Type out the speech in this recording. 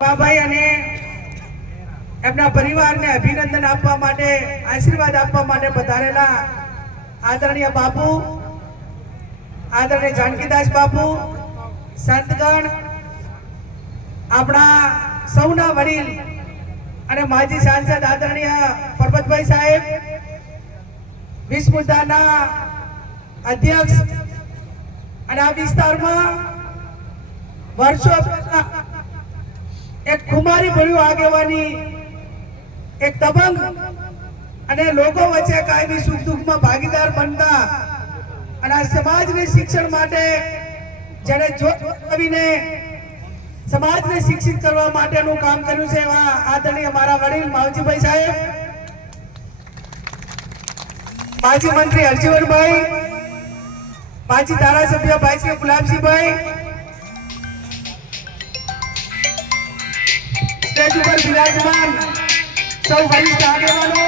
બાબાઈ અને એમના પરિવારને અભિનંદન આપવા માટે, આશીર્વાદ આપવા માટે પધારેલા આદરણીય બાપુ, આદરણીય જાનકીદાસ બાપુ, સંતગણ, આપણા સૌના વડીલ અને માજી સાંસદ આદરણીય પરબતભાઈ સાહેબ વિશ્વમુદ્દાના અધ્યક્ષ. અને આ વિસ્તારમાં વર્ષો એક ખુમારી ભર્યું આગેવાની, એક તબંગ અને લોકો વચ્ચે કાયમી સુખ દુઃખમાં ભાગીદાર બનતા અને આ સમાજને શિક્ષણ માટે જેને જોત બનાવીને સમાજને શિક્ષિત કરવા માટેનું કામ કર્યું છે એવા આદરણીય મારા વડીલ માવજીભાઈ સાહેબ, માજી મંત્રી હરજીવનભાઈ, માજી ધારાસભ્ય ભાઈ શ્રી ગુલાબસિંહભાઈ સ્ટેજ ઉપર બિરાજમાન સૌ વરિષ્ઠ આગેવાનો.